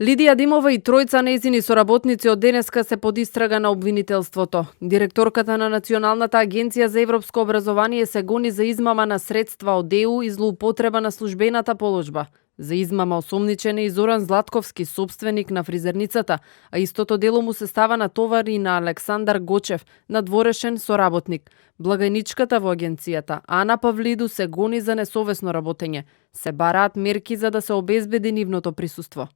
Лидија Димова и тројца нејзини соработници од денеска се под истрага на обвинителството. Директорката на Националната агенција за европско образование се гони за измама на средства од ЕУ и злоупотреба на службената положба. За измама осомничен е и Зоран Златковски, собственик на фризерницата, а истото дело му се става на товар и на Александар Гочев, надворешен соработник. Благајничката во агенцијата, Ана Павлиду, се гони за несовесно работење. Се бараат мерки за да се обезбеди нивното присуство.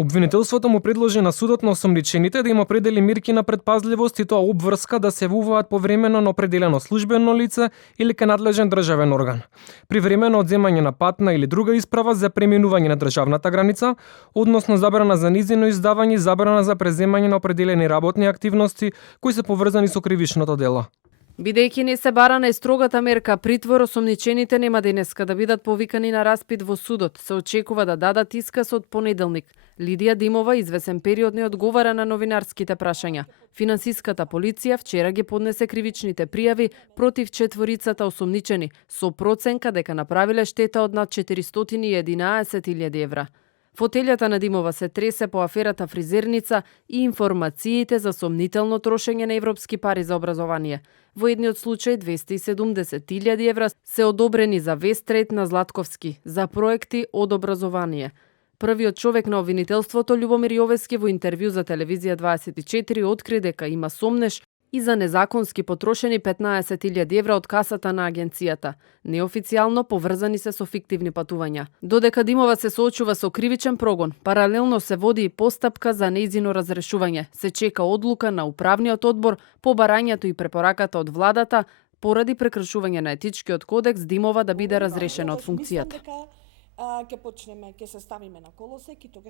Обвинителството му предложи на судот на осомничените да им определи мерки на предпазливост и тоа обврска да се вуваат повремено на определено службено лице или кај надлежен државен орган. Привремено одземање на патна или друга исправа за преминување на државната граница, односно забрана за низино издавање и забрана за преземање на определени работни активности кои се поврзани со кривичното дело. Бидејќи не се бара најстрогата мерка притвор, осомничените нема денеска да бидат повикани на распит во судот. Се очекува да дадат исказ од понеделник. Лидија Димова извесен период не одговара на новинарските прашања. Финансиската полиција вчера ги поднесе кривичните пријави против четворицата осомничени, со проценка дека направиле штета од над 411.000 евра. Фотелјата на Димова се тресе по аферата фризерница и информациите за сомнително трошење на европски пари за образование. Во едниот случај 270.000 евра се одобрени за Вестрейт на Златковски за проекти од образование. Првиот човек на обвинителството, Љубомир Јовески, во интервју за телевизија 24 откри дека има сомнеш и за незаконски потрошени 15.000 евра од касата на агенцијата. Неофицијално поврзани се со фиктивни патувања. Додека Димова се соочува со кривичен прогон, паралелно се води и постапка за нејзино разрешување. Се чека одлука на управниот одбор по барањето и препораката од владата поради прекршување на етичкиот кодекс Димова да биде разрешена од функцијата.